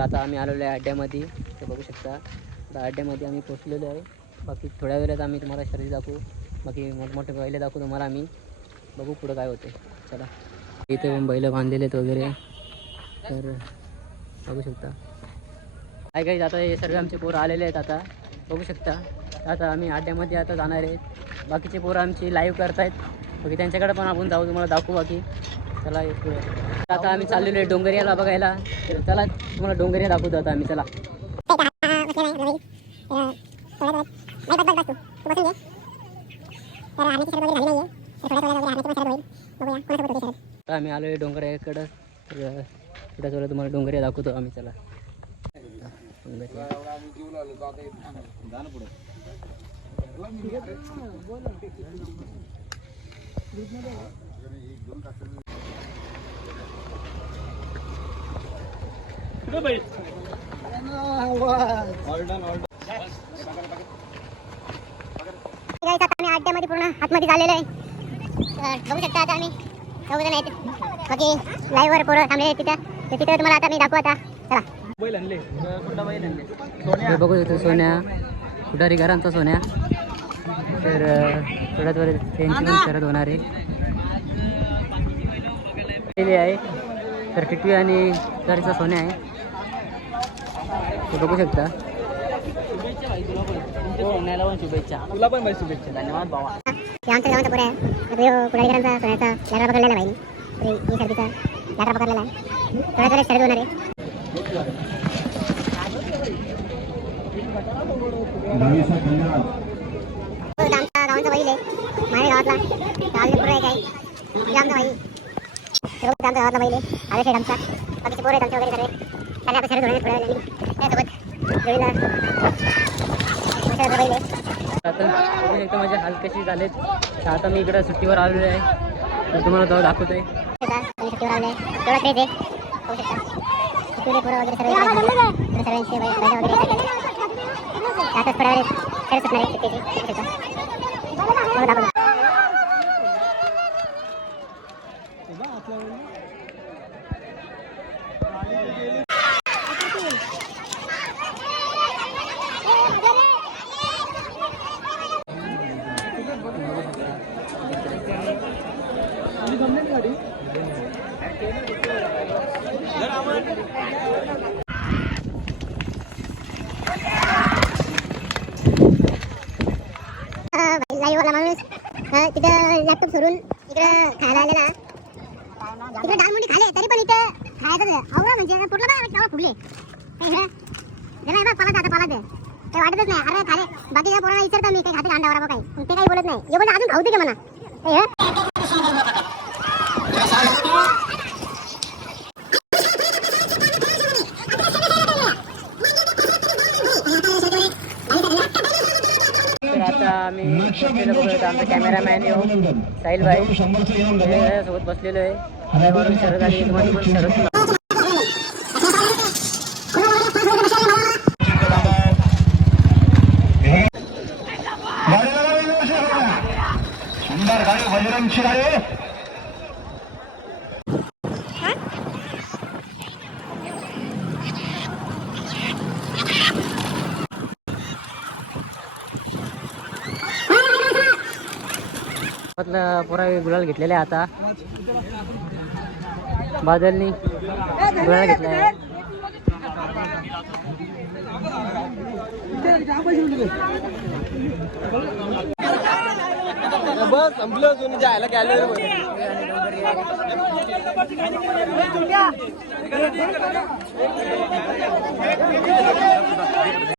आता आम्ही आलेलो आहे अड्ड्यामध्ये. ते बघू शकता आता अड्ड्यामध्ये आम्ही पोचलेलो आहे. बाकी थोड्या वेळात आम्ही तुम्हाला शरीर दाखवू. बाकी मोठमोठे बैल दाखवू तुम्हाला आम्ही. बघू पुढं काय होते चला. इथे पण बैल बांधलेले आहेत वगैरे. तर बघू शकता. काय काही आता हे सर्व आमचे पोरं आलेले आहेत आता. बघू शकता. आता आम्ही अड्ड्यामध्ये आता जाणार आहेत. बाकीचे पोरं आमची लाईव्ह करतायत. बाकी त्यांच्याकडे पण आपण जाऊ तुम्हाला दाखवू बाकी. चला एक आता आम्ही चाललेलो आहे डोंगरियाला बघायला. तर चला तुम्हाला डोंगरिया दाखवतो आता आम्ही. चला. आता आम्ही आलो आहे डोंगरकडं तर थोड्या चला तुम्हाला डोंगरिया दाखवतो आम्ही. चला. डोंगरिया. गाईस आता आम्ही पूर्ण आतमध्ये झालेलो आहे. तर बघू शकता आता आम्ही. चौघ जण आहेत. बाकी लाईव्ह वर पोरं थांबले तिथं. तर तिथं तुम्हाला आता मी दाखवू आता. चला. हे बघू शकतो सोन्या. कुठारी घरांचा सोन्या. तर थोड्याच वेळ त्यांची पण शरद होणार आहे. तर टिटवी आणि कुठारीचा सोन्या आहे. ते बघू शकता. शुभेच्छा. तुला पण शुभेच्छा. धन्यवाद बाबा हे आमच्या गावाचा पोरं आहे. पुढारीकरांचा सोन्याचा लॅडर पकडलेला बाईने ही सर्दीचा लॅडर पकडलेला आहे. होणार आहे. तो आमच्या गावाचा बैल आहे. माझ्या गावातला. पोरं आहे. हे आमचा बाई सर्व आमच्या गावातला बैल आहे आले साईड आमचा बाकीचे पोरं आहेत आमचे वगैरे सगळे त्याने आता शरीर होणार थोड्या त्यासोबत जोडीला बैल आता एकदम माझे हाल कशी झालेत तर आता मी इकडे सुट्टीवर आलेलो आहे तर तुम्हाला तो दाखवतो आहे सुट्टीवर आले तेवढा क्रेज आहे पाहू शकता सुट्टीले पोरं वगैरे सर्व सर्वांचे वगैरे आता थोड्या वेळेत खेळ सुटणार आहे सुट्टीची पाहू शकता दाखवतो. लाईव्ह वाला माणूस तिथं लॅपटॉप सोडून इकडं खायला आलेला. तिकडे डालमुंडी खाले तरी पण इथं खायचं आवडा म्हणजे कुठलं बाय आवडा फुगले? नाही बघ पाला जाता पाला दे काही वाटतच नाही. अरे खाले. बाकीच्या पोरांना विचारता मी काही खाते अंडा वडा काही? पण ते काही बोलत नाही. एवढं अजून खाऊ दे का म्हणा आम्ही बसलेलो आमचा कॅमेरामॅन येऊ साहिल भाई. सोबत बसलेलो आहे. त्यावरून शरद आली तुम्हाला शरद सुंदर गाडी गाडी पुरा गुलाल घेतलेले आहे आता. बादलनी. गुलाल घेतला बस संपलं तुम्ही जायला गॅलरी